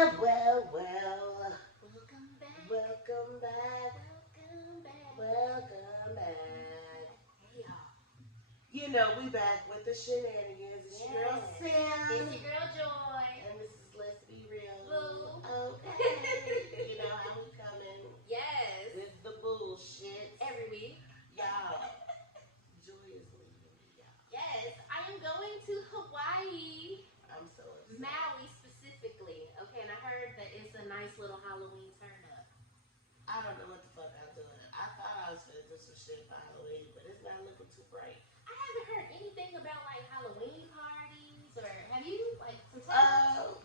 Well. Welcome back. Welcome back. Welcome back. Welcome back. Hey y'all. You know, we back with the shenanigans. It's your girl Sam. It's your girl Joy. And this is Let's Be Real. Boo. Okay. You know how we coming Yes. with the bullshit. Every week. Y'all. Joy is leaving me, y'all. Yes. I am going to Hawaii. I'm so upset. Maui specifically. Okay, and I heard that it's a nice little Halloween turn up. I don't know what the fuck I'm doing. I thought I was gonna do some shit for Halloween, but it's not looking too bright. I haven't heard anything about like Halloween parties or have you like some tales?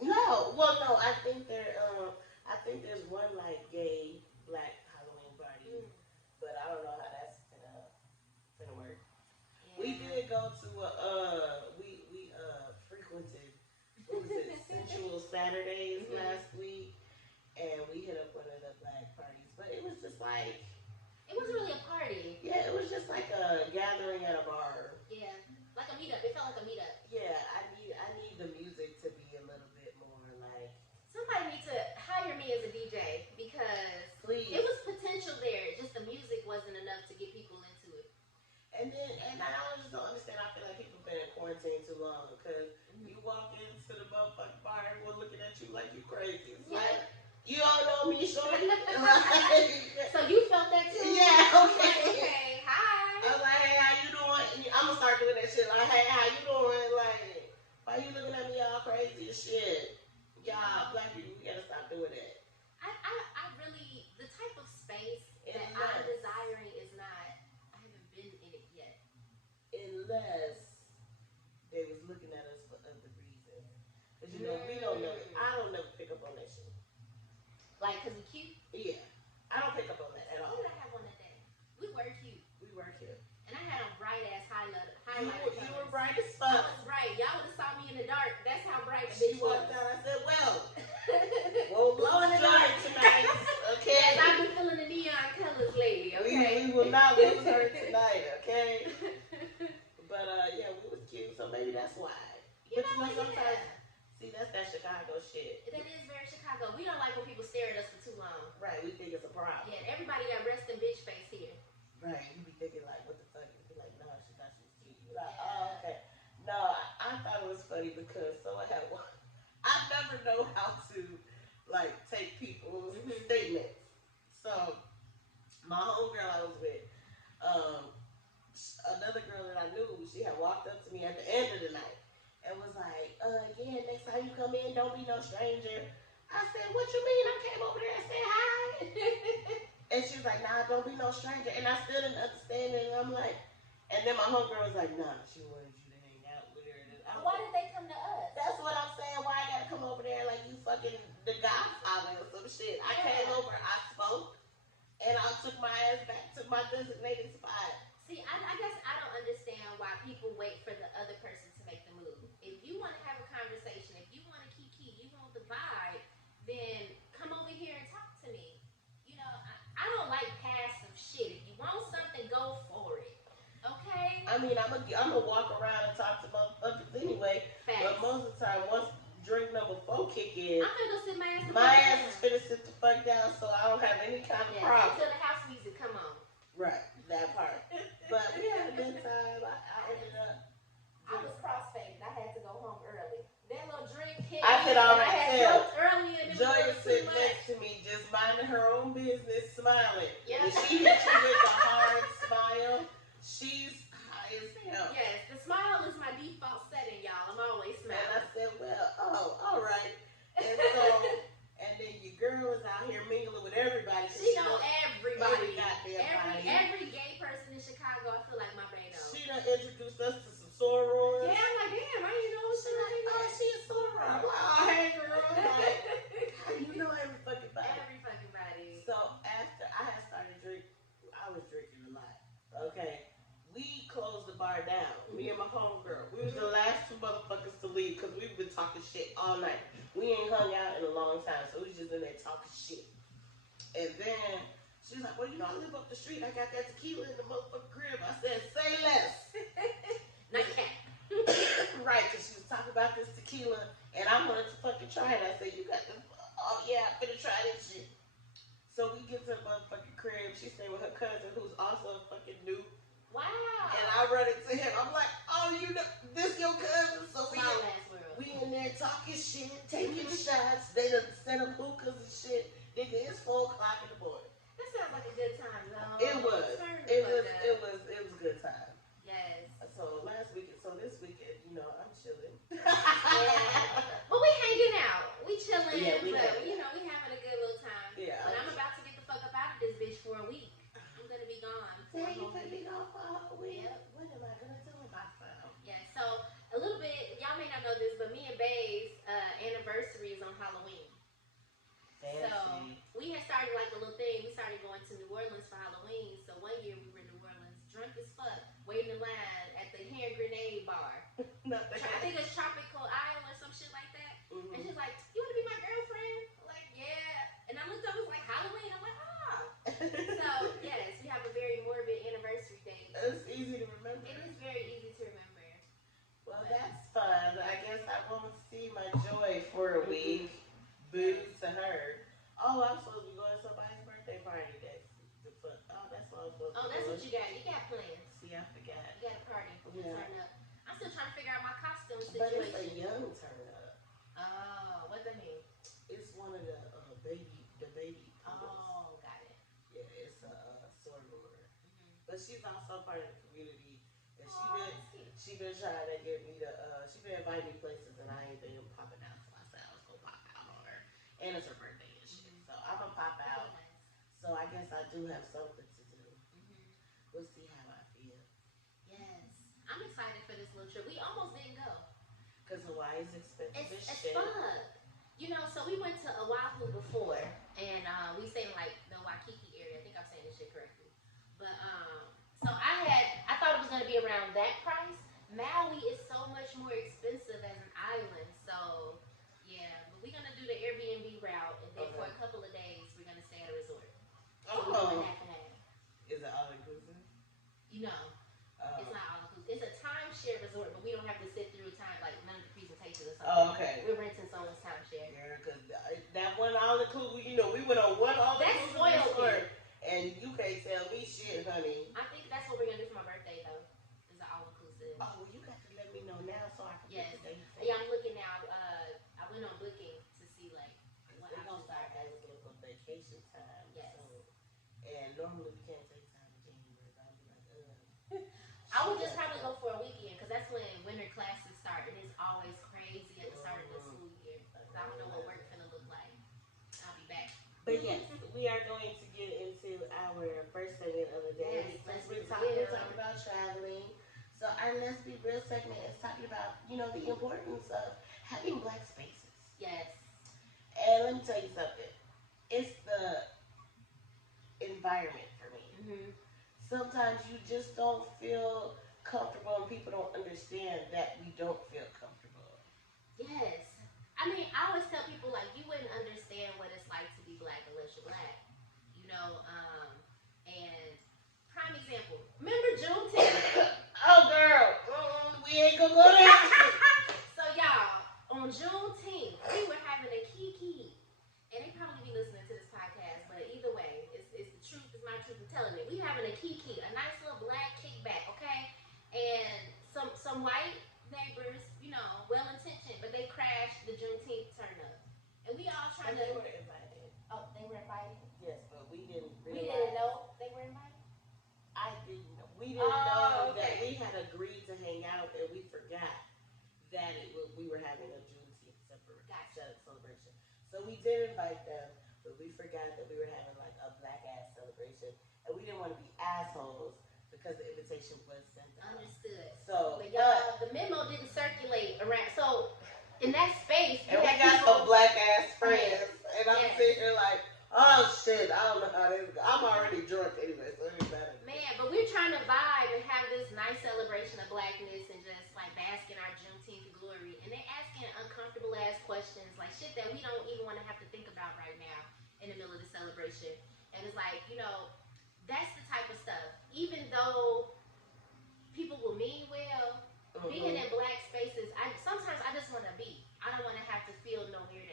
No. Well, no. I think there's one like gay black Halloween party, but I don't know how that's gonna work. Yeah. We did go to we frequented, what was it, Sensual Saturdays last week, and we hit up one of the black parties, but it was just like, It wasn't really a party. yeah, it was just like a gathering at a bar. Yeah, like a meetup. It felt like a meetup. Yeah, I need the music to be a little bit more like, Somebody needs to hire me as a DJ because please. it was potential there. Just the music wasn't enough to get people into it. And I just don't understand. I feel like people been in quarantine too long because you walk into the motherfucking bar and we're looking at you like you crazy. It's like, you don't know me, shorty. So you felt that too? Yeah, okay. Okay, hi. I was like, hey, how you doing? I'm gonna start doing that shit. Like, hey, how you doing? Like, why you looking at me all crazy as shit? Y'all, black people, we gotta stop doing that. I really, the type of space It's that nuts. I'm desiring is not, I haven't been in it yet. Unless they was looking at us for other reasons. Because, you know, we don't know. I don't never pick up on that shit. Like, because we cute? Yeah. I don't pick up on that at Who all. did I have on that day? We were cute. We work here. And I had on bright ass highlighter. You were bright as I fuck. was bright. Y'all would have saw me in the dark. That's how bright the She bitch was. walked out. I said, well, won't Glow in lose the joy dark. tonight. Okay? Yes, I've been feeling the neon colors lately, okay? We will not lose her tonight, okay? But, yeah, we was cute, so maybe that's why. You But know, sometimes, yeah. see, that's that Chicago shit. That is very Chicago. We don't like when people stare at us for too long. Right, we think it's a problem. Yeah, everybody got resting bitch face here. Right, you be thinking like, what the fuck? You be like, no, she thought she was cute. You be like, oh, okay. No, I thought it was funny because someone had one. I never know how to like take people's statements. So my homegirl I was with, another girl that I knew, she had walked up to me at the end of the night and was like, yeah, next time you come in, don't be no stranger. I said, what you mean? I came over there and said hi. And she was like, nah, don't be no stranger. And I still didn't understand it. And I'm like, and then my homegirl was like, nah, she wanted you to hang out with her. And Why did they come to us? that's what I'm saying. Why I gotta come over there like you fucking the Godfather or some shit? I came over, I spoke, and I took my ass back to my designated spot. See, I guess I don't understand why people wait for the other person to make the move. If you want to have a conversation, if you want to kiki, you want the vibe, then come over here and talk to me. You know, I don't like passive shit. If you want something, go for it. Okay? I mean, I'm gonna walk around and talk to motherfuckers anyway. Facts. But most of the time, once drink number 4 kick in, I'm gonna go sit my ass the my fuck ass down. is finna sit the fuck down, so I don't have any kind of Yes, problem. until the house music come on. Right, that part. But we had a good time. I ended up. I was crossfaded. I had to go home early. That little drink hit I me, could and already I had tell. smoked early and it was a Joy little is too sitting much. next to me, just minding her own business, smiling. Yeah. When she hits you with a hard smile, she's high as hell. Yes, the smile is my default setting, y'all. I'm always And I smiling. said, well, oh, all right. And so, and then your girl is out here mingling with everybody. She know everybody. goddamn body. Every gay person in Chicago, I feel like my brain knows. She done introduced us to some sorors. Yeah, I'm like, damn, I didn't know She like, oh, she a soror. I'm like, oh, hey, girl. Like, how you know every fucking body? Every fucking body. So after I had started drinking, I was drinking a lot. Okay, we closed the bar down. Me and my homegirl. We was the last 2 motherfuckers to leave because we've been talking shit all night. We ain't hung out in a long time, so we was just in there talking shit. And then she was like, well, you know, I live up the street. I got that tequila in the motherfucking crib. I said, say less. Nightcap. Right, because she was talking about this tequila, and I wanted to fucking fucking try it. I said, you got this. Oh, yeah, I'm finna try this shit. So we get to the motherfucking crib. She's staying with her cousin, who's also fucking new. Wow. And I run into him. I'm like, oh, you know, this your cousin? So Small ass world. we in there talking shit, taking shots. They done set up hookahs and shit. Nigga, it's 4 o'clock in the morning. That sounds like a good time, though. It was. It was a good time. Yes. So this weekend, you know, I'm chilling. Yeah. But we hanging out. We chilling. Yeah, we having a good little time. Yeah. But I'm about to get the fuck up out of this bitch for a week. I'm gonna be gone. Yeah, you put me off for a whole week. Yep. What am I gonna do with myself? Yeah, so a little bit, y'all may not know this, but me and Bae's anniversary is on Halloween. Fancy. So we had started like a little thing. We started going to New Orleans for Halloween. So one year we were in New Orleans, drunk as fuck, waiting in line at the Hand Grenade Bar. I think it's Tropical Isle or some shit like that. Mm-hmm. And she's like, "You want to be my girlfriend?" I'm like, yeah. And I looked up, it was like Halloween. I'm like, ah. So yes, we have a very morbid anniversary date. It's easy to remember. It is very easy to remember. Well, that's fun. I guess I won't see my joy for a week. Booze to her. Oh, I'm supposed to be going to somebody's birthday party. That's all I'm supposed to Oh, that's what you got. You got plans. See, I forgot. You got a party. Yeah. Turn up. I'm still trying to figure out my costume But situation. it's a young turn up. Oh, what that mean? It's one of the baby poodles. Oh, got it. Yeah, it's a soror. Mm-hmm. But she's also part of the community, and That's cute. she been trying to get me to she been inviting me places, and I ain't been popping out. So I said I was gonna pop out on her, and it's her birthday and shit. So I'm gonna pop out. Very nice. So I guess I do have something to do. Mm-hmm. We'll see how I feel. Yes, I'm excited for this little trip. We almost didn't go. Cause Hawaii's expensive as It's shit. fun. You know, so we went to Oahu before, and we stayed in like the Waikiki area. I think I'm saying this shit correctly. But so I thought it was gonna be around that price. Maui is so much more expensive as an island. So yeah, but we're gonna do the Airbnb route, and then for a couple of days we're gonna stay at a resort. So we're doing half and half. Is it all inclusive? You know, it's not all inclusive. It's a timeshare resort, but we don't have to sit through time like none of the presentations or something. Oh, okay. We're renting someone's timeshare. Yeah, cause that one all inclusive. You know, we went on one all That's inclusive spoiled resort, and you can't tell me shit, honey. I think that's what we're gonna do for my birthday though. Is an all inclusive. Oh, well, you got to let me know now so I can Yes. pick the date. Yeah, I'm looking now. I went on Booking to see like what We're gonna options start are. looking for vacation time. Yes. So, and normally we can't take time in January. So I'll be like, I would just probably go for a weekend because that's when winter classes start, and it's always crazy at the start of the school year. Because I don't know what work's gonna look like. I'll be back. But yes, we are going to get into our first segment of the day. Yes, let's we're be talking real. about traveling. So our Let's Be Real segment is talking about, you know, the importance of having black spaces. Yes. And let me tell you something. It's the environment for me. Mm-hmm. Sometimes you just don't feel comfortable and people don't understand that we don't feel comfortable. Yes. I mean, I always tell people like you wouldn't understand what it's like to be black unless you're black. You know, and prime example. Remember Juneteenth? Oh, girl. We ain't gonna go there. So y'all, on Juneteenth, we were having a kiki. And they probably be listening to this podcast, but either way, it's the truth, it's my truth, I'm telling it. We having a kiki, a nice little black kickback, okay? And some white neighbors, you know, well intentioned, but they crashed the Juneteenth turn up. And we all trying They to were invited. Oh, they were invited? Yes, but we didn't realize. We didn't know they were invited? I didn't know. We didn't know that we had agreed to hang out, and we forgot that we were having a Juneteenth celebration. So we did invite them, but we forgot that we were having like a black ass celebration, and we didn't want to be assholes because the invitation was sent out. Understood. So, But y'all, the memo didn't circulate around. So, in that space, and we got some black ass friends, and I'm Yes. sitting here like, oh shit, I don't know how this. I'm already drunk anyway, so it ain't matter. Man, but we're trying to vibe and have this nice celebration of blackness and just like bask in our Juneteenth glory. And they asking uncomfortable ass questions, like shit that we don't even want to have to think about right now in the middle of the celebration. And it's like, you know, that's the type of stuff. Even though people will mean well, being in black spaces, sometimes I just want to be. I don't want to have to feel no weird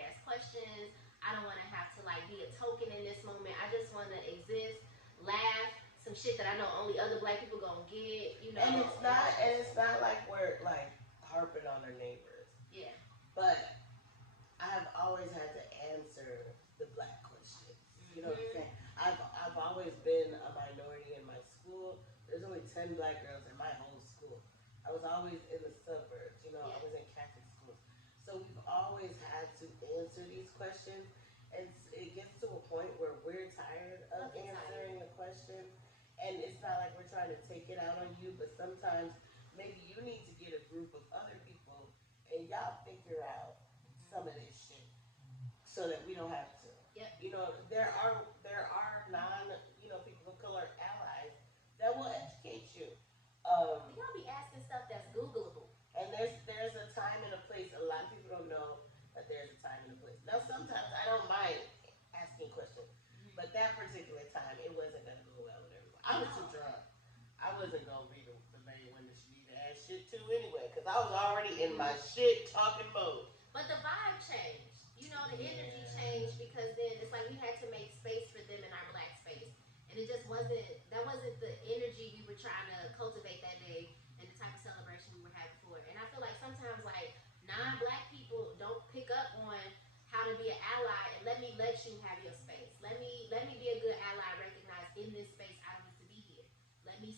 some shit that I know only other black people gonna get, you know. And it's not like we're like harping on our neighbors. Yeah. But I have always had to answer the black questions. You know what I'm saying? I've always been a minority in my school. There's only 10 black girls in my whole school. I was always in the suburbs, you know, I was in Catholic schools. So we've always had to answer these questions. And it gets to a point where we're tired of answering the question. And it's not like we're trying to take it out on you, but sometimes maybe you need to get a group of other people and y'all figure out some of this shit so that we don't have to. Yep. You know, there are non, you know, people of color allies that will educate you. Y'all be asking stuff that's Googleable. And there's a time and a place. A lot of people don't know that there's a time and a place. Now sometimes I don't mind asking questions, but that particular time it wasn't gonna go well with everyone. I was too drunk. I wasn't gonna be the main one that she needed to ask shit to anyway, because I was already in my shit talking mode. But the vibe changed. You know, the energy changed because then it's like we had to make space for them in our black space. And it just wasn't the energy we were trying to cultivate that day and the type of celebration we were having for it. And I feel like sometimes like non-black people don't pick up on how to be an ally and let you have your space. Let me be a good ally, recognize in this space I don't need to be here. Let me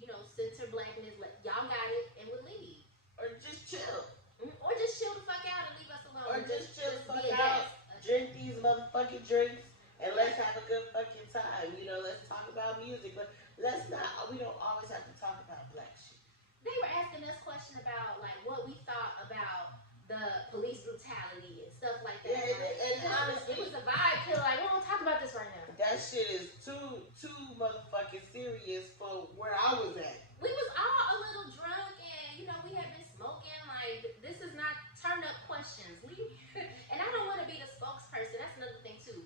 you know, center blackness, y'all got it, and we'll leave. Or just chill. Or just chill the fuck out and leave us alone. Or just chill the fuck out, drink these motherfucking drinks, and let's have a good fucking time. You know, let's talk about music, but we don't always have to talk about black shit. They were asking us questions about, like, what we thought about the police brutality and stuff like that. Yeah, and honestly, it was a vibe killer. Like, we don't talk about this right now. That shit is too motherfucking serious for where I was at. We was all a little drunk, and you know, we had been smoking. Like, this is not turn up questions. And I don't want to be the spokesperson. That's another thing too.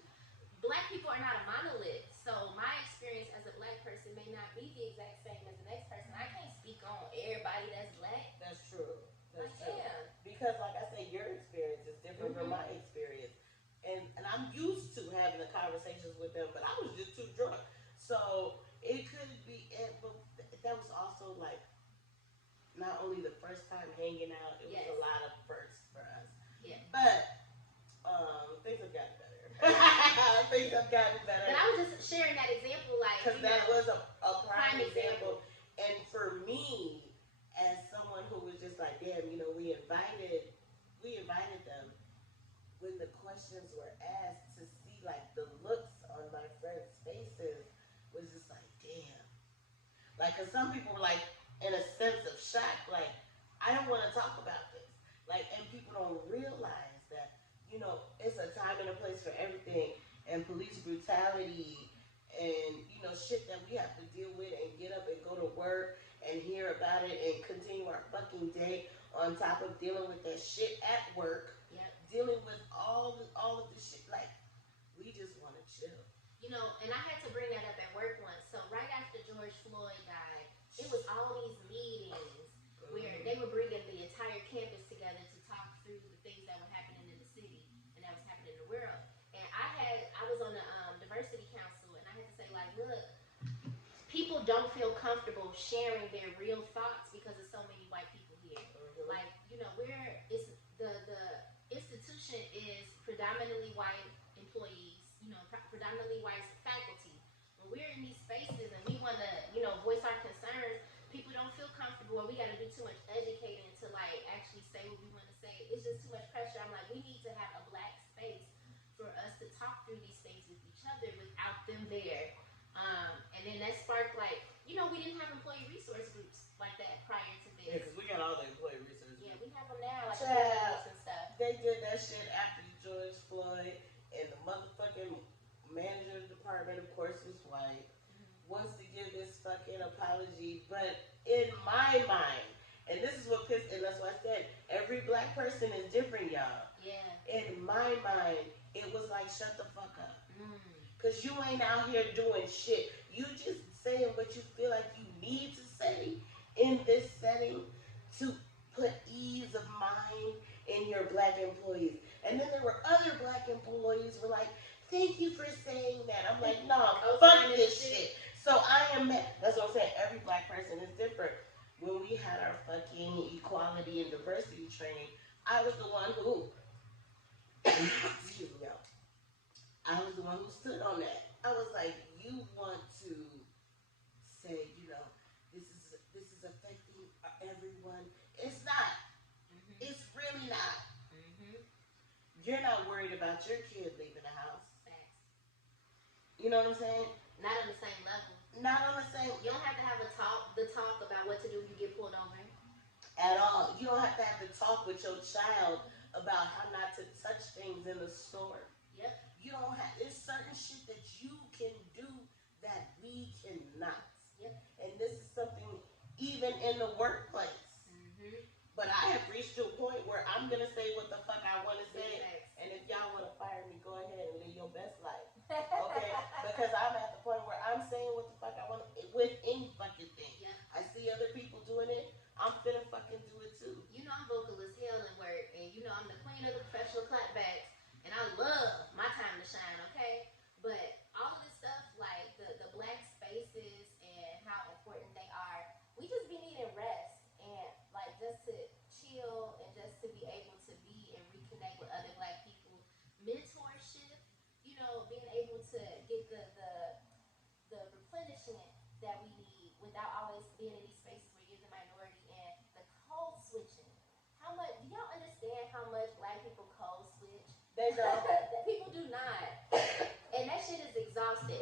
Black people are not a monolith, so my experience as a black person may not be the exact same as the next person. I can't speak on everybody that's black. That's true. That's like, true. Yeah. Because, like I said, your experience is different from my experience, and I'm used to having the conversations with them, but I was just too drunk. So it could be, but that was also like not only the first time hanging out, it was a lot of firsts for us. Yeah. But things have gotten better. Things have gotten better. But I was just sharing that example, like, because that was a prime example. And for me, as someone who was just like, damn, you know, we invited them when the questions were asked, to see like the looks on my friends' faces was just like, damn. Like, cause some people were like in a sense of shock, like, I don't want to talk about this. Like, and people don't realize that, you know, it's a time and a place for everything, and police brutality and, you know, shit that we have to deal with and get up and go to work and hear about it and continue our fucking day on top of dealing with that shit at work, dealing with all of this shit. Like, we just want to chill. You know, and I had to bring that up at work once. So right after George Floyd died, it was all these meetings where they were bringing the entire campus together to talk through the things that were happening in the city and that was happening in the world. And I was on the diversity council, and I had to say, like, look, people don't feel comfortable sharing their real thoughts because there's so many white people here. Like, you know, the institution is predominantly white employees, you know, predominantly white faculty. When we're in these spaces and we want to, you know, voice our concerns, people don't feel comfortable, or we got to do too much educating to, like, actually say what we want to say. It's just too much pressure. I'm like, we need to have a black space for us to talk through these things with each other without them there. And then that sparked, like, you know, we didn't have employee resource groups like that prior to this. Yeah, because we got all the employee resource groups. Yeah, we have them now, like, and stuff. They did that shit after George Floyd, and the motherfucking manager of the department, of course, was white, wants to give this fucking apology, but in my mind, and this is what pissed, and that's why I said, every black person is different, y'all. Yeah. In my mind, it was like, shut the fuck up. Because you ain't out here doing shit. You just saying what you feel like you need to say in this setting to put ease of mind in your black employees. And then there were other black employees who were like, thank you for saying that. I'm like, nah, fuck this shit. So I am mad. That's what I'm saying. Every black person is different. When we had our fucking equality and diversity training, I was the one who, excuse me, y'all. I was the one who stood on that. I was like, you want to say, this is affecting everyone. It's not. Mm-hmm. It's really not. Mm-hmm. You're not worried about your kid leaving the house. Facts. You know what I'm saying? Not on the same level. Not on the same You don't have to have the talk about what to do if you get pulled over. at all. You don't have to have to talk with your child about how not to touch things in the store. Yep. You don't have. There's certain shit that you can do that we cannot. Yep. And this is something even in the workplace. Mm-hmm. But I have reached to a point where I'm gonna say what the fuck I want to say, Facts. and if y'all want to fire me, go ahead and live your best life, okay? Because I'm at the point where I'm saying what the fuck I want with any fucking thing. Yeah. I see other people doing it. I'm finna fucking do it too. You know I'm vocal as hell in work, and you know I'm the queen of the professional clapbacks, and I love my time to shine, okay? But all of this stuff, like the black spaces and how important they are, we just be needing rest and like just to chill and just to be able to be and reconnect with other black people. Mentorship, you know, being able to get the replenishment that we need without always being in these spaces where you're the minority, and the code switching. How much do y'all understand how much black people code switch? They don't. People do not. And that shit is exhausting.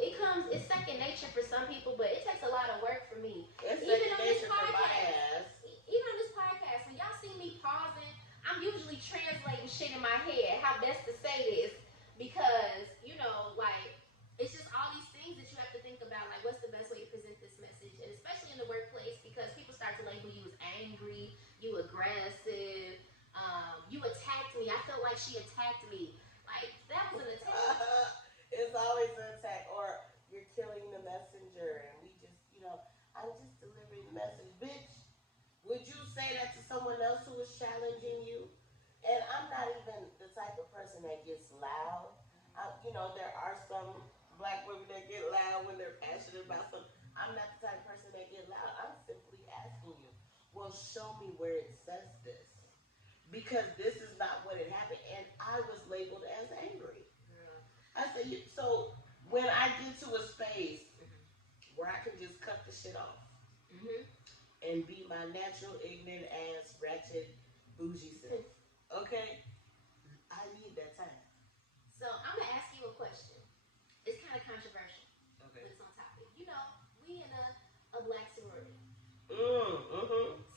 It's second nature for some people, but it takes a lot of work for me. It's Even second on this nature for my podcast. ass. Even on this podcast, when y'all see me pausing, I'm usually translating shit in my head, how best to say this, because, you know, like, it's just all these things that you have to think about, like, what's the best way to present this message, and especially in the workplace, because people start to label you as angry, you aggressive, you attacked me, I felt like she attacked me. Like, that was an attack. It's always an attack, or you're killing the messenger, and we just, I'm just delivering the message. Bitch, would you say that to someone else who is challenging you? And I'm not even the type of person that gets loud. There are some black women that get loud when they're passionate about something. I'm not the type of person that get loud. I'm simply asking you, well, show me where it says this. Because this is not what it happened. And I was labeled as angry. I said, so when I get to a space where I can just cut the shit off and be my natural, ignorant ass, ratchet, bougie self, okay? I need that time. So I'm gonna ask you a question. It's kind of controversial, but Okay. it's on topic. You know, we in a black sorority.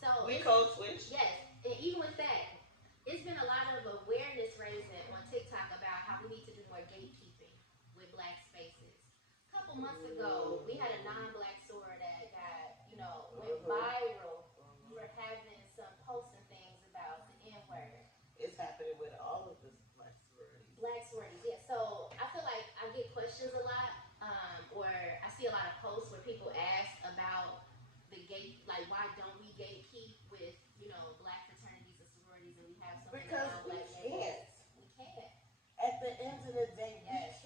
So We code switch. yes, and even with that, it's been a lot of awareness raising on TikTok about how we need to do more gatekeeping with black spaces. A couple months ago, we had a non-black soror that went viral. We were having some posts and things about the N-word. It's happening with all of this black sororities. Black sororities, yeah. So I feel like I get questions a lot, or I see a lot of posts where people ask about the gate, like why don't we gatekeep with black fraternities and sororities, and we have so many Because we non-black can't. names. We can't. At the end of the day, Yes.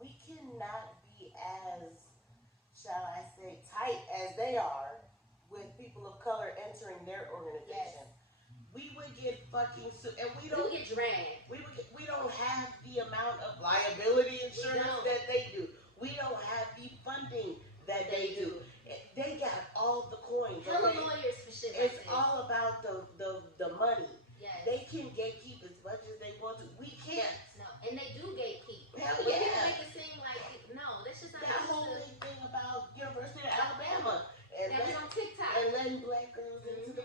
we cannot be as, shall I say, tight as they are with people of color entering their organization. Yes. We would get fucking and we We don't get dragged. we don't have the amount of liability insurance don't. that they do. We don't have the funding that they do. They got all the coins. Hella Okay? lawyers for shit It's like this. all about the money. Yes. They can gatekeep as much as they want to. We can't. No, and they do gatekeep. Hell But people yeah. make it seem like no, that's just not That whole how it big thing about University of Alabama and that was on TikTok. and letting black girls into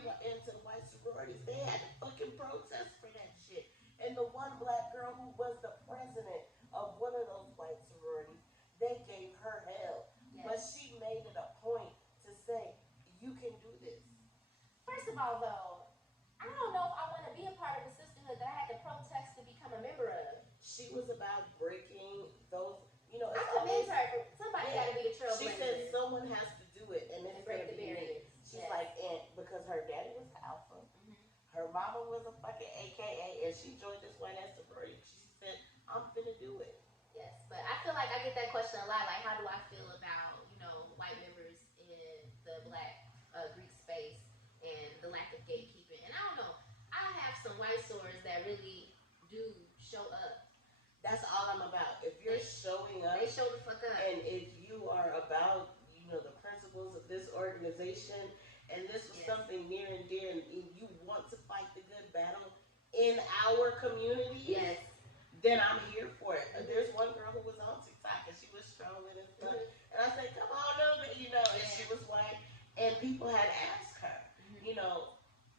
the white sororities. They had to fucking protest for that shit. And the one black girl who was the president of one of those white sororities, they gave her hell. Yes. But she made it a point to say, you can do this. First of all, though, I don't know if I want to be a part of a sisterhood that I had to protest to become a member of. She was about breaking those, I it's commend always, her. Somebody got to be a she trailblazer. said someone has to do it, and and it's break gonna the be me. barriers. She's Yes. like, and because her daddy was alpha, her mama was a fucking AKA, and she joined this white ass sorority. She said, I'm finna do it. Yes, but I feel like I get that question a lot. Like, how do I feel about that really do show up. That's all I'm about. If you're showing up, they show the fuck up. And if you are about, the principles of this organization, and this was something near and dear, and you want to fight the good battle in our community, then I'm here for it. There's one girl who was on TikTok and she was strolling and stuff, and I said, "Come on over," and she was white, and people had asked her,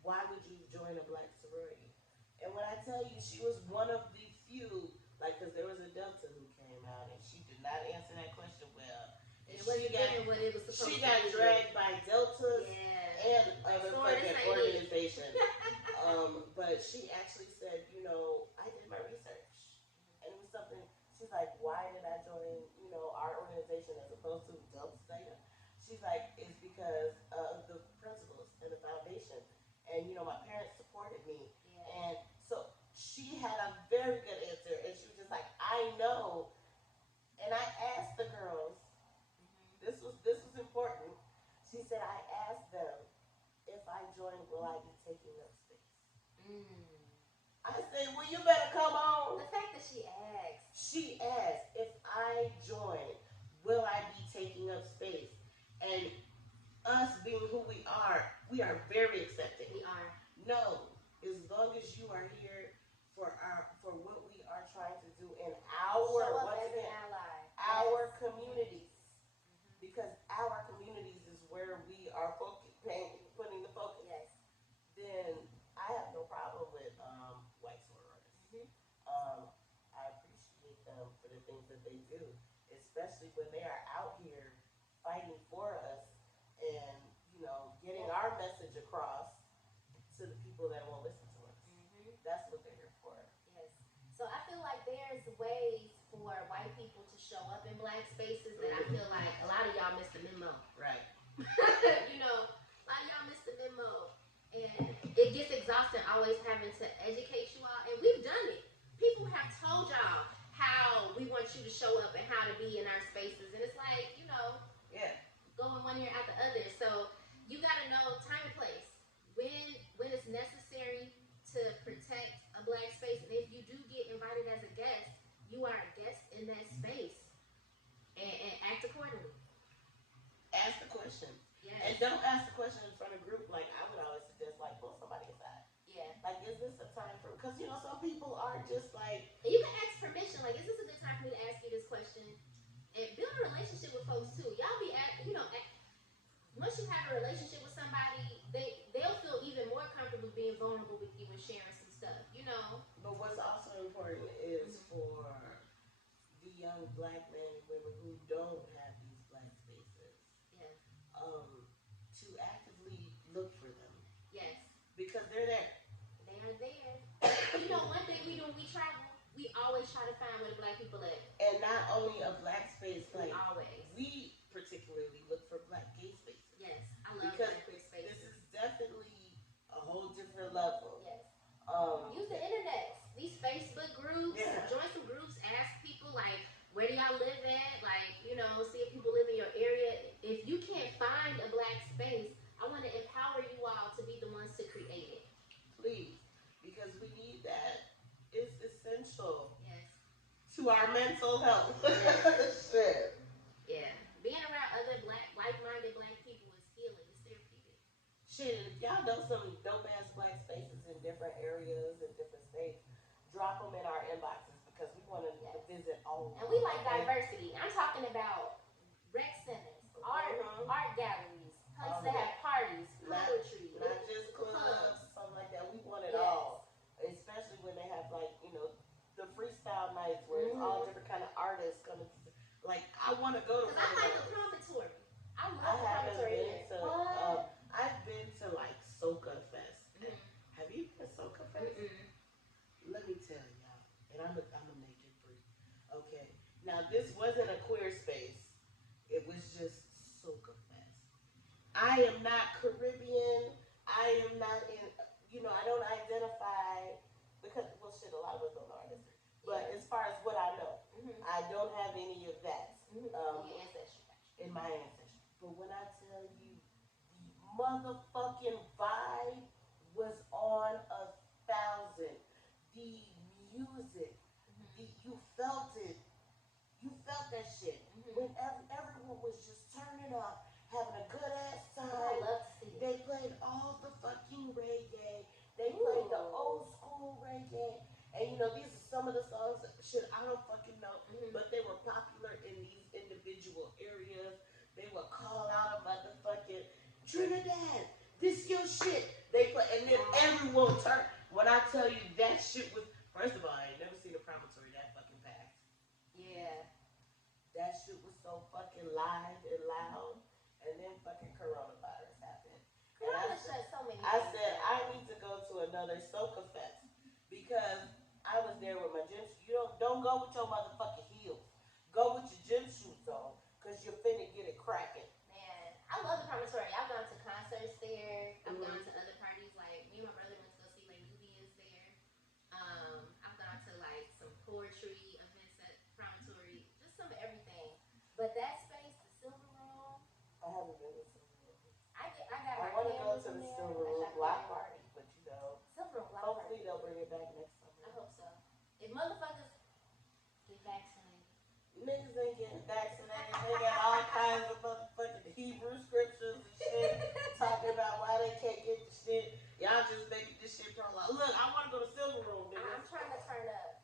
why would you join a black sorority? And when I tell you, she was one of the few, because there was a Delta who came out and she did not answer that question well. It wasn't getting what it was supposed to be. She got dragged by Deltas and other fucking organizations. But she actually said, I did my research. And it was something, she's like, why did I join, our organization as opposed to Delta Theta? She's like, it's because of the principles and the foundation. And, my parents supported me. And so she had a very good answer. And she was just like, I know. And I asked the girls, this was important. She said, I asked them, if I join, will I be taking up space? I said, well, you better come on. The fact that she asked. She asked, if I join, will I be taking up space? And us being who we are very accepting. We are. No, as long as you are here for what we are trying to do in our communities. Because our communities is where we are putting the focus. Yes. Then I have no problem with white sororities. I appreciate them for the things that they do, especially when they are out here fighting for us and getting our message across to the people that won't listen to us. That's what they're here for. Yes. So I feel like there's ways for white people to show up in black spaces that I feel like a lot of y'all missed the memo. Right. A lot of y'all missed the memo. And it gets exhausting always having to educate you all. And we've done it. People have told y'all how we want you to show up and how to be in our spaces. And it's like, going one ear out the other. So you got to know time and place. When it's necessary to protect a black space. And if you do get invited as a guest, you are a guest in that space. And act accordingly. Ask the question. Yes. And don't ask the question in front of a group. Like I would always suggest, pull somebody aside. Yeah. Like, is this a time for? Because some people are just like. And you can ask permission. Like, is this a good time for me to ask you this question? And build a relationship with folks too. Y'all be once you have a relationship with somebody, they'll feel even more comfortable being vulnerable with you and sharing some stuff. But what's also important is for the young black men and women who don't have these black spaces. Yeah. To actively look for them. Yes. Because they're there. They are there. One thing we do when we travel, we always try to find where the black people live. And not only a black space, always. We particularly look for black gay spaces. Yes, I love black queer spaces. This is definitely a whole different level. Yes. Use the internet. These Facebook groups. Yeah. Join some groups. Ask people where do y'all live at? See if people live in your area. If you can't find a black space, I want to empower you all to be the ones to create it. Please, because we need that. It's essential. Yes. To our mental health. Shit. Yeah. Being around other like-minded black people is healing. It's therapeutic. Shit, if y'all know some dope-ass black spaces in different areas and different states, drop them in our inboxes because we want to visit all of them. And we like diversity. I'm talking about rec centers, art galleries, places that have parties, poetry. Not just clubs, something like that. We want it all. Especially when they have the freestyle nights where it's all different kind of artists coming to, I want to go to one of those. I like the promontory. I love the promontory. I've been to Soca Fest. Have you been to Soca Fest? Let me tell y'all, and I'm a major freak. Okay, now this wasn't a queer space. It was just Soca Fest. I am not Caribbean. I am not in. I don't identify because a lot of us don't know our history. But as far as what I know, I don't have any of that in my ancestry. But when I tell you, the motherfucking vibe was on 1,000. the music, you felt it. You felt that shit. When everyone was just turning up, having a good ass I time. love to see it. They played all the fucking reggae. They played the old school reggae. And you know, these are some of the songs, shit, I don't fucking know. But they were popular in these individual areas. They would call out a motherfucking Trinidad, this your shit. They play, and then everyone turned. When I tell you that shit was, first of all, I ain't never seen a promontory that fucking packed. Yeah. That shit was so fucking live and loud. And then fucking coronavirus happened. Corona shut so many I things said, down. I need to go to another Soca Fest because I was there with my gym shoes. You don't go with your motherfucking heels. Go with your gym shoes on because you're finna get it cracking. Man, I love the promontory. I've gone to concerts there. I've gone to other parties. Like, me and my brother went to go see Lady Nubians there. I've gone to, like, some poetry events at promontory. Just some of everything. But that space, the Silver Room, I haven't been to Silver Room. I got I my want to go candles to in the there. Silver I Room shot block there. party, but you know, Silver Room block hopefully party. they'll bring it back next summer. I hope so. If motherfuckers get vaccinated. Niggas ain't getting vaccinated. They got all kinds of motherfucking Hebrew scriptures and shit talking about why they can't get the shit. Y'all just making this shit prolonged. Look, I want to go to Silver Room, nigga. I'm trying to turn up.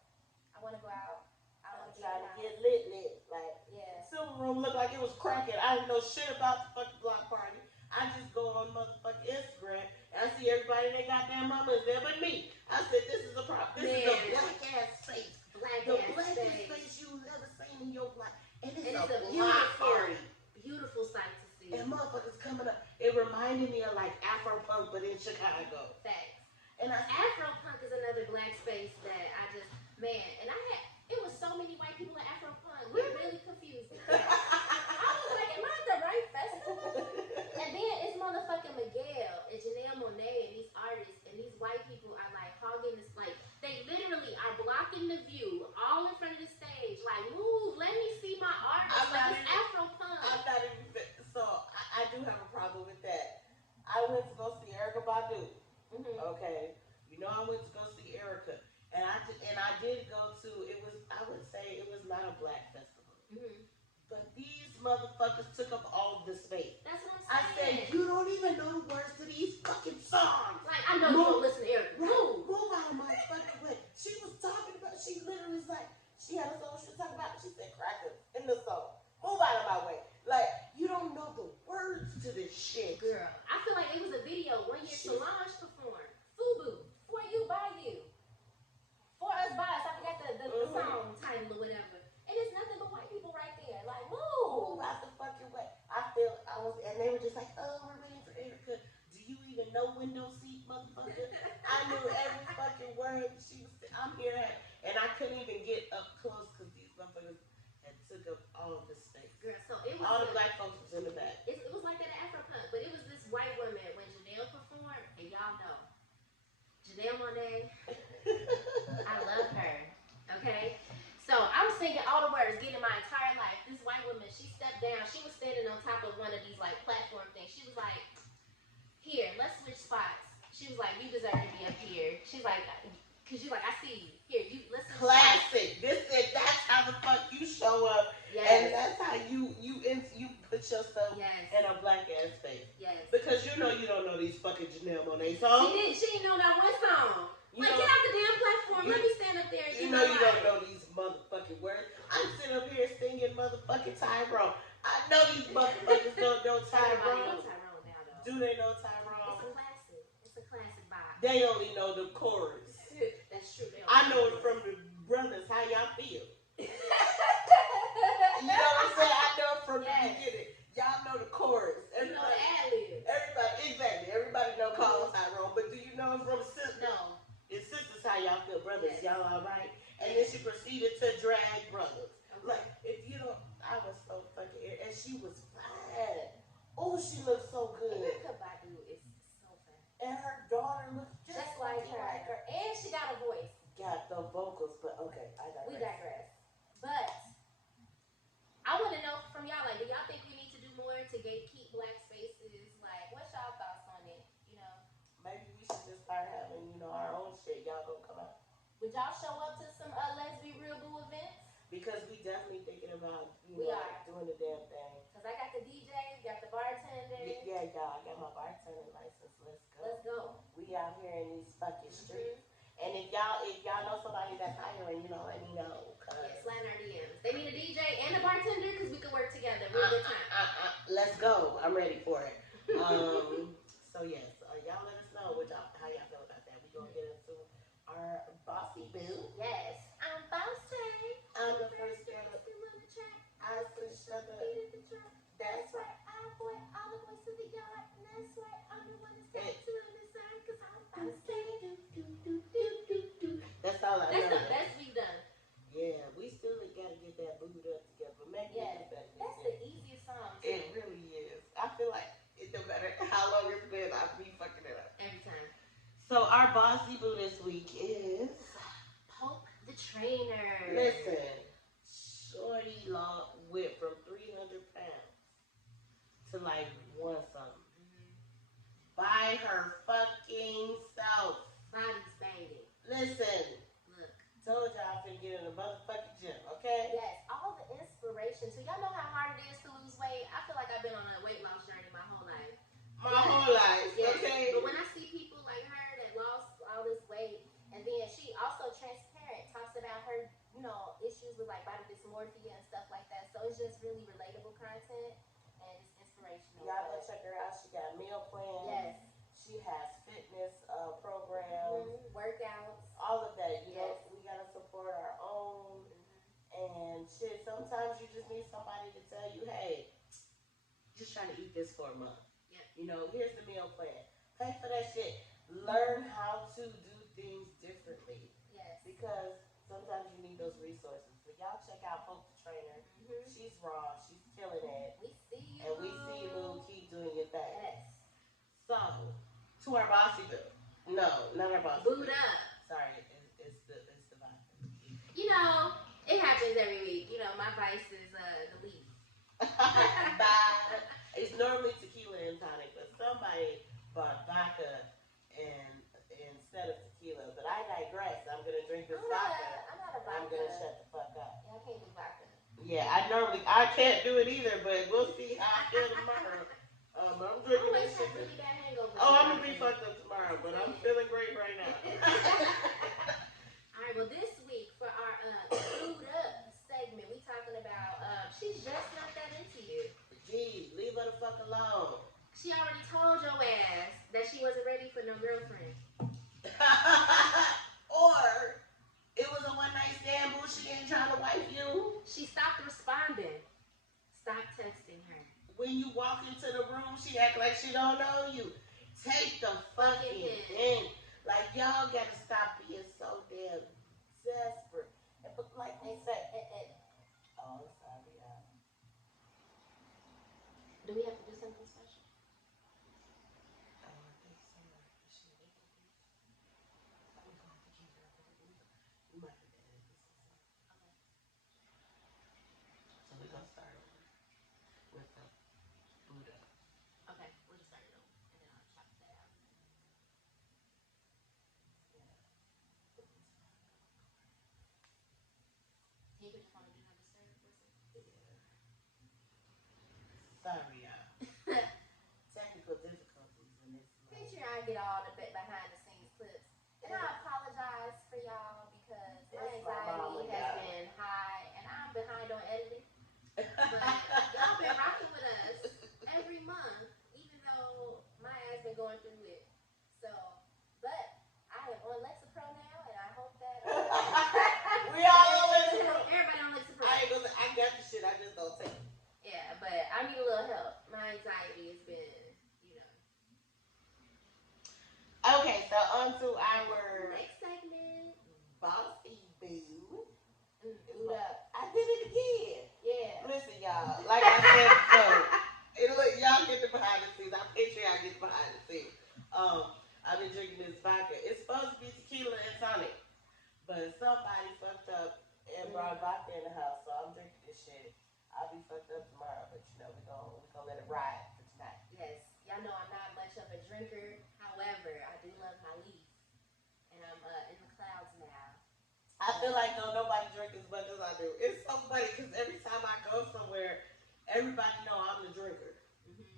I want to go out. I I'm want to trying to get lit. Like, Yeah. Silver Room looked like it was cracking. I didn't know shit about the fucking block party. I just go on motherfucking Instagram and I see everybody and their goddamn mama is there but me. I said, this is a problem. This is a black ass space. The blackest face you've ever seen in your life. And it's a block party. Beautiful sight to see. And motherfuckers coming up. It reminded me of like Afro punk, but in Chicago. Facts. And Afro punk is another black space that I just, man, and it was so many white people in Afro punk. It really confused me. I was like, am I at the right festival? And then it's motherfucking Miguel and Janelle Monáe and these artists and these white people are like hogging this, like, they literally are blocking the view all in front of the stage. Like, move, let me see my artist. Like, it's Afro punk. I'm not even, so I do have a problem with that. I went to go see Erykah Badu. Okay, you know I went to go see Erica, and I did go to. It was, I would say it was not a black festival, but these motherfuckers took up all the space. That's what I I'm saying. said, you don't even know the words to these fucking songs. Like, I know you don't listen to Erica. Move out of my fucking way. She was talking about. She literally was like, she had a song she was talking about. She said crackers in the song. Move out of my way. Like, you don't know the words to this shit. Girl, I feel like it was a video one year Solange performed. FUBU, for you, by you. For us, by us. I forgot the song title or whatever. And it's nothing but white people right there. Like, move. Move out the fucking way. And they were just like, oh, we're waiting for Erica. Do you even know window seat, motherfucker? I knew every fucking word she was saying. I'm here at, and I couldn't even get up close because these motherfuckers had took up all of the space. Girl, so it was all the black folks was in the back. It was like that at Afro Punk, but it was this white woman when Janelle performed, and y'all know Janelle Monáe. I love her. Okay, so I was singing all the words, getting my entire life. This white woman, she stepped down. She was standing on top of one of these like platform things. She was like, "Here, let's switch spots." She was like, "You deserve to be up here." She's like, "Cause you like, I see you. Here, you listen." Classic. That's how the fuck you show up, and that's how you put yourself in a black ass space. Yes. Because you know you don't know these fucking Janelle Monáe songs. She didn't know that one song. Like, get out the damn platform. Let me stand up there and you know you don't know these motherfucking words. I'm sitting up here singing motherfucking Tyrone. I know these motherfuckers don't know Tyrone. Do they know Tyrone? It's a classic. It's a classic vibe. They only know the chorus. That's true. I know it from the brothers. How y'all feel? You know what I'm saying? I know it from the beginning. Y'all know the chorus. You know the ad-libs. Everybody know Carl Tyrone, but do you know it from sisters? No. It's sisters. How y'all feel, brothers? Y'all all right? And then she proceeded to drag brothers. Like, if you don't, I was so fucking, and she was fine. Oh, she looked so good. Erykah Badu is so fine. And her daughter looked just like her. And she got a voice. Got the vocals, but okay, we digress. But I want to know from y'all, like, do y'all think we need to do more to gatekeep black spaces? Like, what's y'all thoughts on it? You know, maybe we should just start having, our own shit. Y'all gonna come out? would Would y'all show up to some Let's Be Real Boo events? Because we definitely thinking about We are doing the damn thing. Cause I got the DJ, got the bartender. Yeah, y'all. I got my bartending license. Let's go. Let's go. We out here in these fucking streets. And if y'all know somebody that's hiring, let me know. Yeah, slide in our DMs. They need a DJ and a bartender because we could work together. Real good time. Let's go. I'm ready for it. So yes, y'all let us know how y'all feel about that. We gonna get into our bossy boo. Yes, I'm bossy. I'm the first girl. I push up the That's right. I put all the boys to the yard. And that's right. I'm the one that's got to understand because I'm bossy. That's all I know. That's the best we've done. Yeah, we still gotta get that booed up together. But maybe that's the easiest song. Too. It really is. I feel like it no matter how long it's been, I be fucking it up. Every time. So our bossy boo this week is Pope the Trainer. Listen, shorty went from 300 pounds to like one something. By her fucking self. Body's banging. Listen. Look. Told y'all I'm finna get in the motherfucking gym, okay? Yes, all the inspiration. So y'all know how hard it is to lose weight? I feel like I've been on a weight loss journey my whole life. My whole life, yes. Okay? But when I see people like her that lost all this weight, and then she also transparent, talks about her, issues with like body dysmorphia and stuff like that. So it's just really relatable content, and it's inspirational. Y'all go check her out. She got meal plans. Yes. She has fitness programs. Workouts. All of that. You know, we gotta support our own. And shit, sometimes you just need somebody to tell you, hey, just try to eat this for a month. Yep. Here's the meal plan. Pay for that shit. Learn how to do things differently. Yes. Because sometimes you need those resources. But y'all check out Pope the Trainer. She's raw. She's killing it. We see you. And we see you, Lou. Keep doing your thing. Yes. So, to our bossy boo. No, not our bossy Boot boo. up. Sorry, it's the vodka. It happens every week. My vice is the leaf. It's normally tequila and tonic, but somebody bought vodka and instead of tequila. But I digress. I'm gonna drink this vodka. I'm not a vodka. I'm gonna shut the fuck up. Yeah, I can't do vodka. Yeah, I can't do it either, but we'll see how I feel tomorrow. I'm drinking this shit. Really bad hangover. I'm gonna be fucked up tomorrow, but I'm feeling great right now. Alright, well this week for our food up segment, we talking about she's just not that into you. Gee, leave her the fuck alone. She already told your ass that she wasn't ready for no girlfriend. Or it was a one night stand boo, she ain't trying to wife you. She stopped responding. Stop texting her. When you walk into the room, she act like she don't know you. Take the fucking hint. Like, y'all gotta stop being so damn desperate. But like they said, oh, I'm sorry, y'all. Do we have to do something special? Oh, I think so. Shit, we gonna have to keep her. We might have to edit this. Okay. So we're gonna start over with the Buddha. Okay, we'll just start it over, and then I'll chop that out. Tinker just want to do another serve, Yeah. Sorry, y'all. Technical difficulties in this. Patreon get all the behind the scenes clips. And I apologize for y'all because my anxiety has been high and I'm behind on editing. But y'all been rocking with us every month, even though my ass been going through it. So, but I am on Lexapro now and I hope that we all on Lexapro. Everybody on Lexapro. I got the shit, I just don't take it. Yeah, but I need a little help. My anxiety has been, Okay, so on to our next segment. Bossy Boo. Boot up. I did it again. Yeah. Listen, y'all, like I said before, y'all get the behind the scenes. Our Patreon gets behind the scenes. I've been drinking this vodka. It's supposed to be tequila and tonic, but somebody fucked up and brought vodka in the house, so I'm drinking this shit. I'll be fucked up tomorrow, but we gonna let it ride for tonight. Yes, y'all know I'm not much of a drinker. However, I do love my leaf, and I'm in the clouds now. I feel like nobody drink as much as I do. It's so funny because every time I go somewhere, everybody know I'm the drinker. Mhm.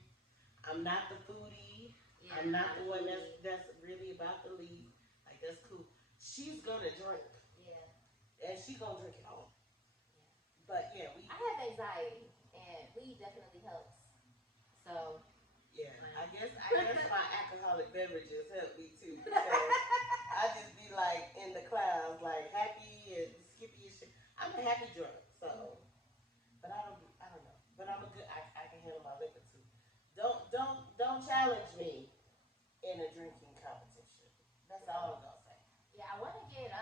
I'm not the foodie. Yeah, I'm not the not one foodie. that's really about to leave. Like that's cool. She's gonna drink, Yeah. and she gonna drink it all. Yeah. But yeah, we. I have anxiety, and weed definitely helps. So. Yeah, I guess my alcoholic beverages help me too because I just be like in the clouds, like happy and skippy and shit. I'm a happy drunk, so but I don't know. But I'm a good I can handle my liquor too. Don't challenge me in a drinking competition. That's all I'm gonna say. Yeah, I want to get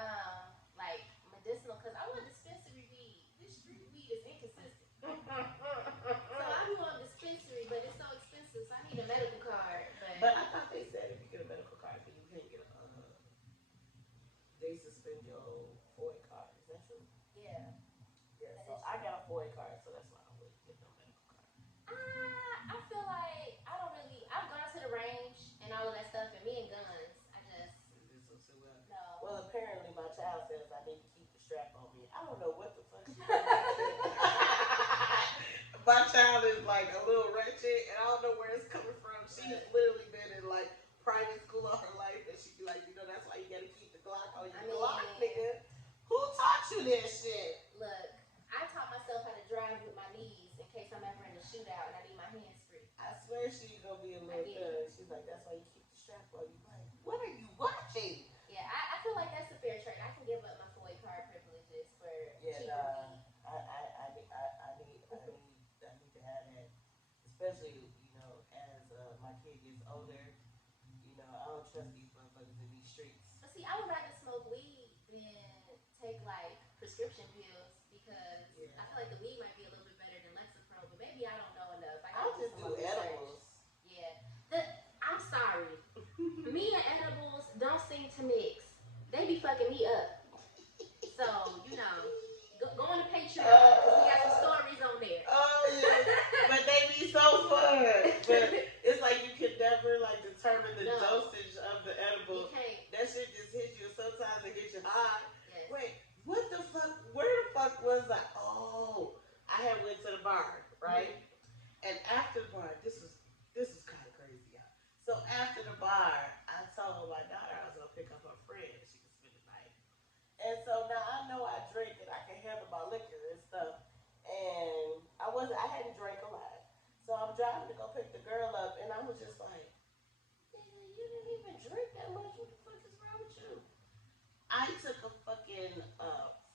like medicinal because I want dispensary weed. This street weed is inconsistent. So I'm on dispensary, but it's so expensive, so I need a medical card. But I thought they said if you get a medical card, then you can't get they suspend your FOIA card. Is that true? Yeah, Yeah. that So is I true. got a FOIA card, so that's why I wouldn't get no medical card. I feel like I don't really. I've gone to the range and all of that stuff, and me and guns. I just no. Well, apparently my child says I need to keep the strap on me. I don't know what the fuck she doing. My child is like a little wretched, and I don't know where it's coming from. She has literally been in like private school all her life, and she'd be like, that's why you gotta keep the Glock on you. I mean, Glock, nigga. Who taught you this shit? Look, I taught myself how to drive with my knees in case I'm ever in a shootout and I need my hands free. I swear she's gonna be a little thug. She's like, that's why you keep the strap on you. Like, what are you watching? Yeah, I feel like that's a fair trade. I can give up my FOIA card privileges for cheaper weed. I need to have that, especially as my kid gets older. I don't trust these motherfuckers in these streets. But see, I would rather smoke weed than take like prescription pills because I feel like the weed might be a little bit better than Lexapro, but maybe I don't know enough. I'll just do edibles. Yeah, I'm sorry. Me and edibles don't seem to mix. They be fucking me up. So go on to Patreon because we got some stories on there. Oh yeah, but they be so fun. But it's like you can never like determine the dosage of the edible. You can't. That shit just hits you. Sometimes it hits you high. Yes. Wait, what the fuck? Where the fuck was I? Oh, I had went to the bar, right? Mm-hmm. And after the bar, this was kind of crazy, y'all. So after the bar, I told my daughter I was gonna pick up her friend. She could spend the night. And so now I know I drink and I can handle my liquor and stuff. And I hadn't drank a lot. So I'm driving to go pick the girl up and I was just like, nigga, you didn't even drink that much. What the fuck is wrong with you? I took a fucking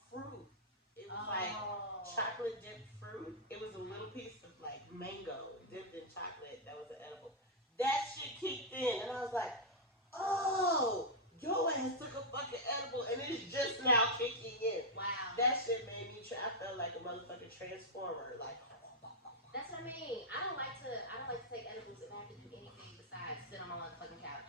fruit. It was like chocolate dipped fruit. It was a little piece of like mango dipped in chocolate that was an edible. That shit kicked in and I was like, oh, your ass took a fucking edible and it's just now kicking in. Wow. That shit made me I felt like a motherfucking transformer. Like that's what I mean. I don't like to take edibles if I have to do anything besides sit on my motherfucking couch.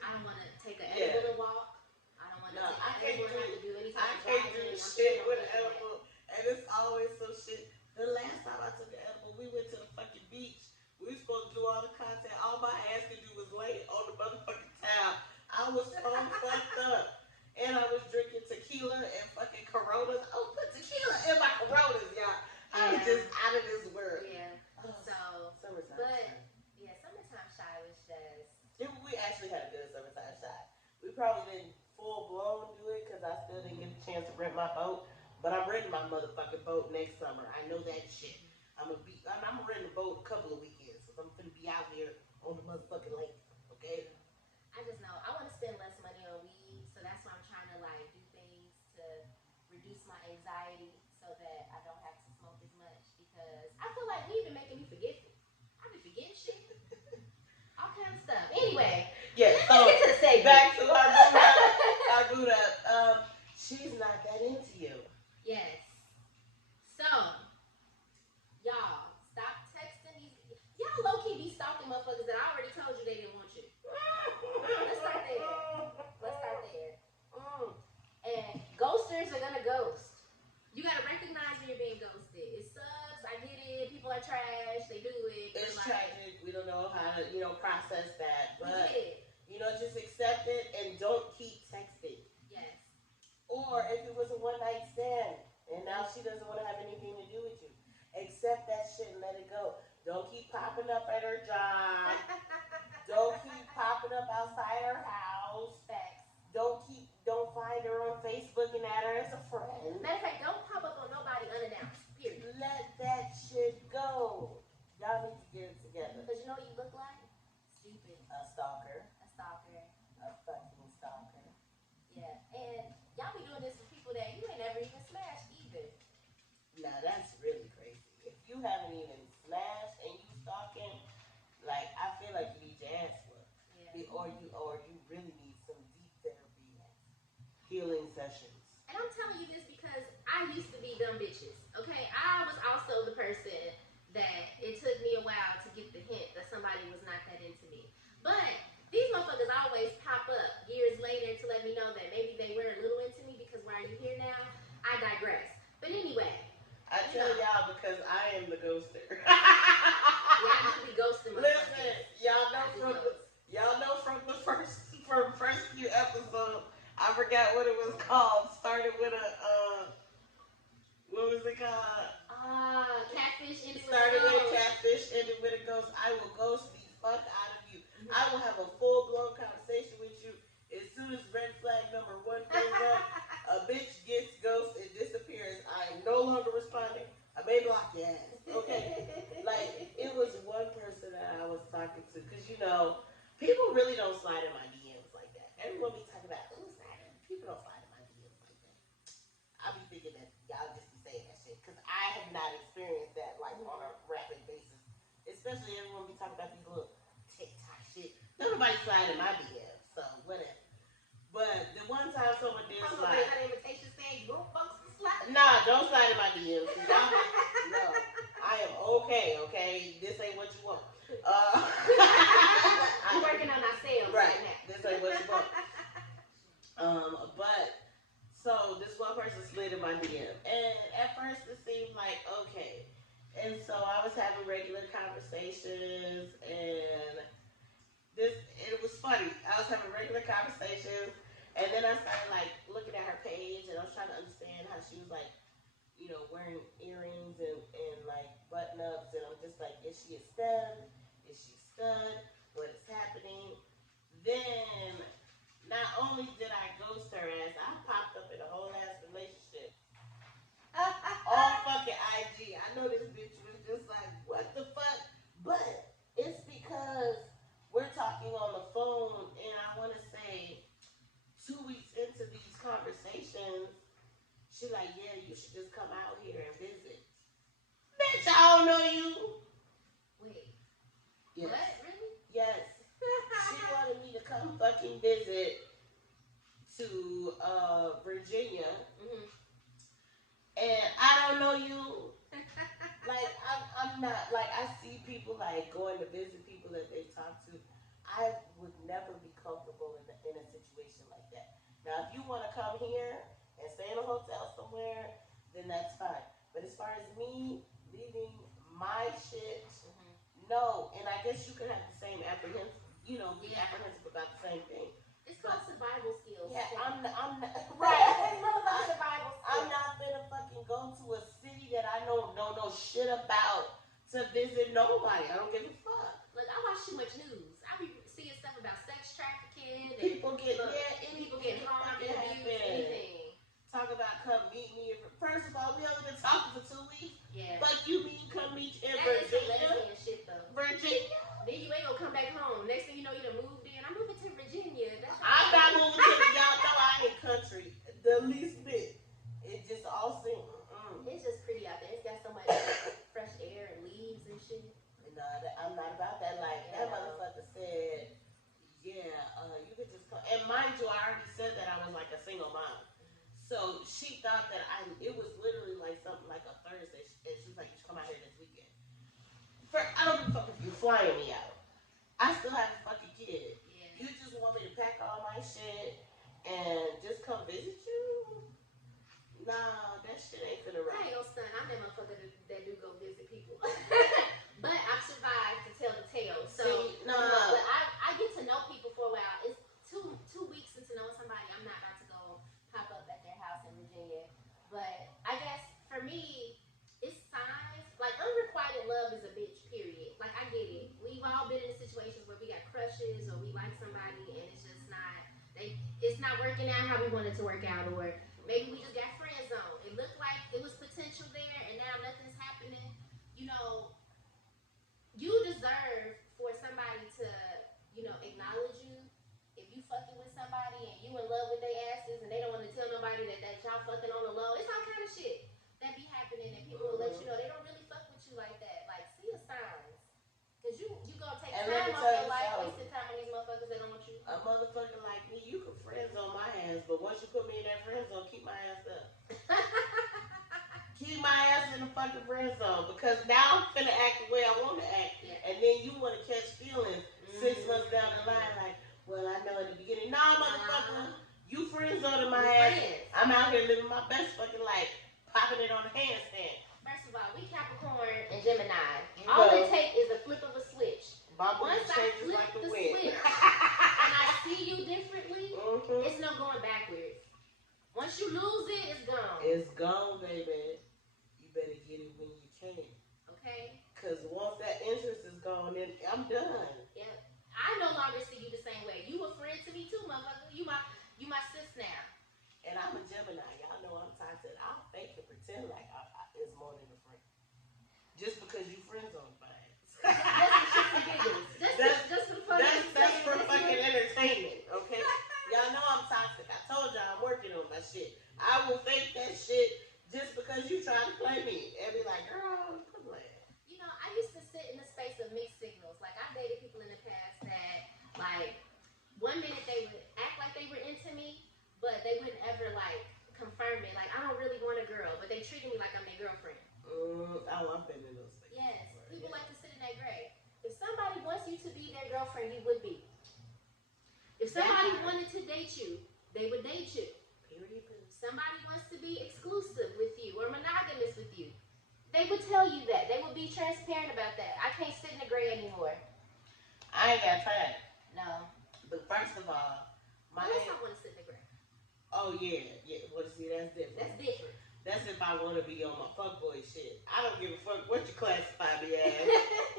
I don't want to take an edible to walk. I don't want to take an edible to do anything. I can't do shit with an edible. And it's always some shit. The last time I took an edible, we went to the fucking beach. We were supposed to do all the content. All my ass could do was lay on the motherfucking towel. I was so fucked up. And I was drinking tequila and fucking Coronas. Oh, put tequila in my Coronas, y'all. I was just out of this world. Yeah. So, summertime. But, yeah, summertime shy was just... Yeah, we actually had a good summertime shot. We probably didn't full blown do it because I still didn't get the chance to rent my boat. But I'm renting my motherfucking boat next summer. I know that shit. I'm renting a boat a couple of weekends because I'm finna be out here on the motherfucking lake. Okay? I just know I want to spend less money on weed, so that's why I'm trying to like do things to reduce my anxiety so that I don't have to smoke as much because I feel like weed been making me forgetful. I be forgetting shit, all kind of stuff. Anyway, yeah. So let's get to the segment. Back to our boot up. She's not that into you. Yes. So, y'all stop texting these. Y'all low key be stalking motherfuckers that I already told you they didn't want you. Let's start there. And ghosters are gonna ghost. You gotta recognize when you're being ghosted. It sucks. I get it. People are trash. They do it. It's tragic. We don't know how to, process that. But we get it. Just accept it and don't keep texting. Yes. Or if it was a one night stand and now she doesn't want to have anything to do with you. Accept that shit and let it go. Don't keep popping up at her job. Don't keep popping up outside her house. Facts. Don't find her on Facebook and add her as a friend. Matter of fact, don't pop up on nobody unannounced. Period. Let that shit go. Y'all need to get it together. Because you know what you look like? Stupid. A stalker. A stalker. A fucking stalker. Yeah. And y'all be doing this for people that you ain't never even smashed either. Now that's really crazy. If you haven't even smashed and you stalking, like I feel like you need your ass whooped. Yeah. Or you really need some deep therapy, healing sessions. And I'm telling you this because I used to be dumb bitches. Okay, I was also the person that it took me a while to get the hint that somebody was not that into me. But these motherfuckers always pop up years later to let me know that maybe they were a little into me because why are you here now? I digress. But anyway. I tell y'all because I am the ghoster. Yeah, I do be ghosting motherfuckers. Listen, y'all know from the first few episodes, I forgot what it was called. Started with a what was it called? Catfish ended with Started a with a ghost. catfish, ended with a ghost. I will ghost the fuck out of you. I will have a full-blown conversation with you as soon as red flag number 1 goes up. A bitch gets ghost and disappears. I am no longer responding. I may block your ass. Okay? Like, it was one person that I was talking to. Because, you know, people really don't slide in my DMs like that. Everyone be talking about, ooh, sliding. People don't slide in my DMs like that. I be thinking that y'all just be saying that shit. Because I have not experienced that, like, on a rapid basis. Especially everyone be talking about these little TikTok shit. Nobody slide in my DMs. So, whatever. But the one time someone did slide. Nah, don't slide in my DMs. No, I am okay? This ain't what you want. I'm working on ourselves right now. This ain't what you want. But, so this one person slid in my DM. And at first it seemed like, okay. And so I was having regular conversations and it was funny. I was having regular conversations, and then I started like looking at her page, and I was trying to understand how she was like, you know, wearing earrings and like button ups, and I'm just like, is she a STEM? Is she a stud? What is happening? Then, not only did I ghost her ass, I popped up in a whole ass relationship. All fucking IG. I know this bitch was just like, what the fuck? But it's because we're talking on the phone, and I want to say 2 weeks into these conversations, she's like, yeah, you should just come out here and visit. Bitch, I don't know you. Wait. Yes. What? Really? Yes. She wanted me to come fucking visit to Virginia. Mm-hmm. And I don't know you. Like, I'm not, like, I see people, like, going to visit people that they talk to. I would never be comfortable in a situation like that. Now, if you want to come here and stay in a hotel somewhere, then that's fine. But as far as me leaving my shit, no. And I guess you could have the same apprehensive, be apprehensive about the same thing. It's called survival skills. Yeah, I'm not, Right. Survival skills. I'm not gonna fucking go to a city that I don't know no shit about to visit nobody. I don't give a fuck. Look, I watch too much news. I be seeing stuff about sex trafficking. And People get people get harmed and abused. Anything. Talk about come meet me. First of all, we only been talking for 2 weeks. Yeah. But you mean come meet you in That is some Virginia? lesbian shit though. Virginia? Then you ain't gonna come back home. Next thing you know, you done moved in. I'm moving to Virginia. That's I'm not moving to y'all know I ain't country. The least bit. It just all seems. It's just pretty out there. It's got so much fresh air and leaves and shit. No, I'm not about that. Like, that motherfucker said, yeah, you could just come. And mind you, I already said that I was like a single mom. So she thought that it was literally like something like a Thursday. And she was like, you should come out here this weekend. I don't give a fuck if you flying me out. I still have a fucking kid. Yeah. You just want me to pack all my shit and just come visit you? Nah, that shit ain't finna rock. I ain't no son. I'm that motherfucker that do go visit people. But I've survived to tell the tale. So, see, nah. But I get to know people for a while. It's two weeks into knowing somebody. I'm not about to go pop up at their house and somebody and it's just not it's not working out how we want it to work out, or maybe we just got friend zone. It looked like it was potential there and now nothing's happening. You know, you deserve for somebody to, acknowledge you. If you fucking with somebody and you in love with their asses and they don't want to tell nobody that y'all fucking on the low, it's all kind of shit that be happening and people will let you know they don't really fuck with you like that. Like, see the signs. Cause you gonna take time off your life, wasting time on these motherfuckers that don't want you. A motherfucker like me, you can friend zone my ass, but once you put me in that friend zone, keep my ass up. Keep my ass in the fucking friend zone, because now I'm finna act the way I want to act, and then you want to catch feelings 6 months down the line, like, well, I know in the beginning, nah, motherfucker, you friend zoning my ass. I'm out here living my best fucking life, popping it on the handstand. First of all, we Capricorn and Gemini. All it takes is a flip of a switch. Once I flip like the switch and I see you differently, it's no going backwards. Once you lose it, it's gone. It's gone, baby. You better get it when you can. Okay? Because once that interest is gone, then I'm done. Yep. I no longer see you the same way. You a friend to me too, motherfucker. You my sis now. And I'm a Gemini. Y'all know I'm toxic. I'll fake and pretend like it's more than a friend. Just because you friends on my ass. That's for fucking entertainment, okay? Y'all know I'm toxic. I told y'all I'm working on my shit. I will fake that shit just because you try to play me and be like, girl, quit playing. I used to sit in the space of mixed signals. Like, I've dated people in the past that, like, one minute they would act like they were into me, but they wouldn't ever, like, confirm it. Like, I don't really want a girl, but they treated me like I'm their girlfriend. I've been in those spaces. Yes, people like to sit in that gray. If somebody wants you to be their girlfriend, you would be. If somebody wanted to date you, they would date you. Period. Somebody wants to be exclusive with you or monogamous with you, they would tell you that. They would be transparent about that. I can't sit in the gray anymore. I ain't got time. No. But first of all, I want to sit in the gray. Oh yeah. Well, see, that's different. That's different. That's if I want to be on my fuckboy shit. I don't give a fuck what you classify me as.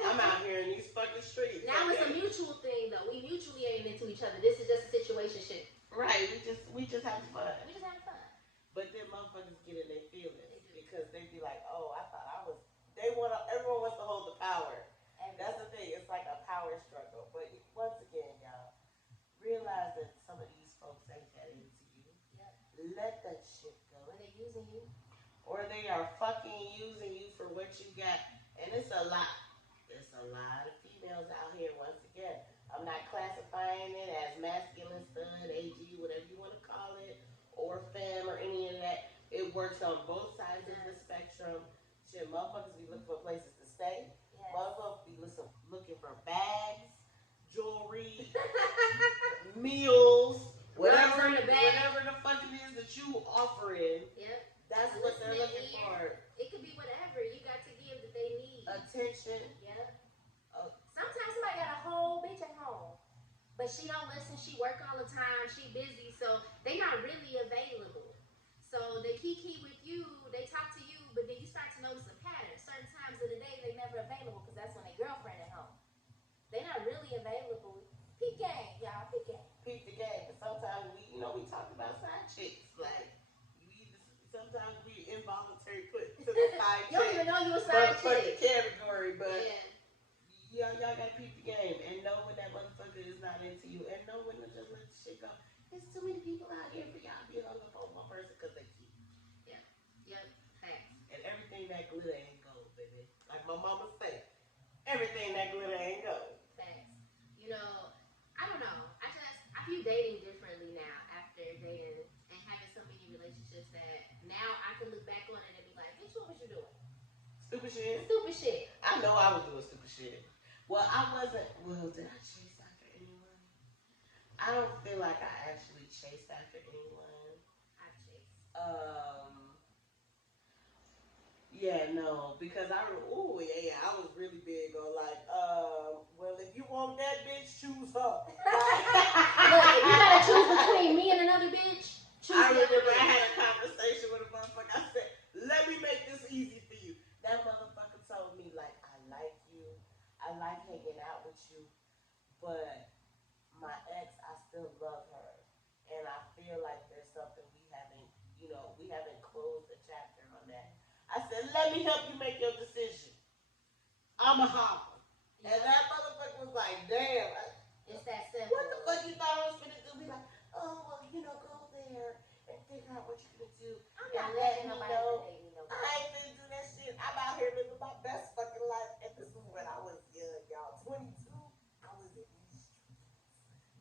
I'm out here in these fucking streets. Now it's a mutual thing, though. We mutually ain't into each other. This is just a situation shit. Right. We just have fun. We just having fun. But then motherfuckers get in their feelings because they be like, oh, I thought I was. Everyone wants to hold the power. That's the thing. It's like a power struggle. But once again, y'all, realize that some of these folks ain't that into you. Yep. Let that shit go. Or they using you. Or they are fucking using you for what you got. And it's a lot. There's a lot of females out here, once again. I'm not classifying it as masculine, stud, AG, whatever you want to call it, or femme, or any of that. It works on both sides of the spectrum. Shit, motherfuckers be looking for places to stay. Yes. Motherfuckers be looking for bags, jewelry, meals, whatever the fuck it is that you offering. Yep. That's what they're looking for. It could be whatever you got to give that they need. Attention. Yep. Sometimes somebody got a whole bitch at home, but she don't listen. She work all the time. She busy, so they not really available. So they kiki with you. They talk to you, but then you start to notice a pattern. Certain times of the day they never available because that's when their girlfriend at home. They not really available. Peep game, y'all. Peep game. Peep the game. But sometimes we talk about side chicks. Like sometimes we involuntary put to the side chick. You don't even know you a side chick category, but y'all gotta peep the game and know when that motherfucker is not into you and know when to just let the shit go. There's too many people out here for y'all to be hung up on one person because they cute. Yep. Facts. And everything that glitter ain't gold, baby. Like my mama said, everything that glitter ain't gold. Facts. I don't know. I view dating differently now after dating and having so many relationships that now I can look back on it and be like, bitch, what was you doing? Stupid shit? Stupid shit. I know I was doing stupid shit. Well, I wasn't. Well, did I chase after anyone? I don't feel like I actually chased after anyone. I've chased. Yeah, no, because I was really big on like, well, if you want that bitch, choose her. Look, if you gotta choose between me and another bitch, choose I the other remember bitch. I had a conversation with a motherfucker. I said, let me make this easy for you. That motherfucker told me, like, I like you. I like hanging out with you. But my I said, let me help you make your decision. I'm a holler. And that motherfucker was like, damn. It's that simple. What the fuck you thought I was gonna do? Be like, oh, well, go there and figure out what you're gonna do. I'm not letting nobody date me no more. I ain't gonna do that shit. I'm out here living my best fucking life. And this is when I was young, y'all. 22.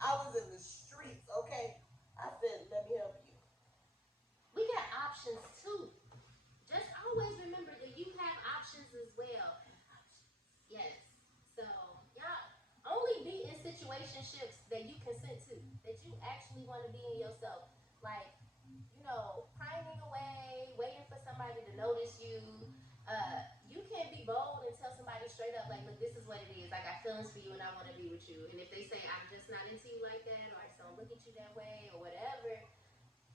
I was in the streets. Okay? I said, let me help you. We got options too. Just always remember that you have options as well. Yes. So, y'all only be in situationships that you consent to, that you actually want to be in yourself. Like, pining away, waiting for somebody to notice you. You can't be bold and tell somebody straight up, like, look, this is what it is. I got feelings for you and I want to be with you. And if they say, I'm just not into you like that, or I just don't look at you that way, or whatever,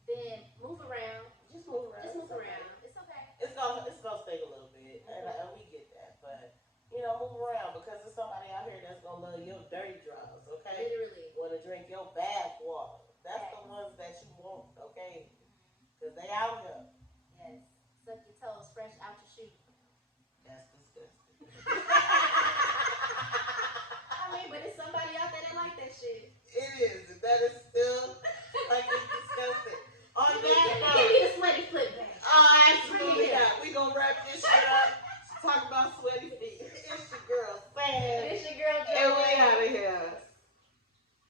then move around. Just move around. Just move around. It's okay. It's gonna sting a little bit, and we get that, but move around because there's somebody out here that's gonna love your dirty draws, okay? Literally. Want to drink your bath water. That's the ones that you want, okay? Because they out here. Yes. Suck your toes fresh out your shoe. That's disgusting. But it's somebody out there that like that shit. It is. That is still fucking disgusting. On that note, give me the sweaty flip back. Oh, absolutely not. We gonna wrap this shit up. Talk about sweaty feet. It's your girl, Sam. It's your girl,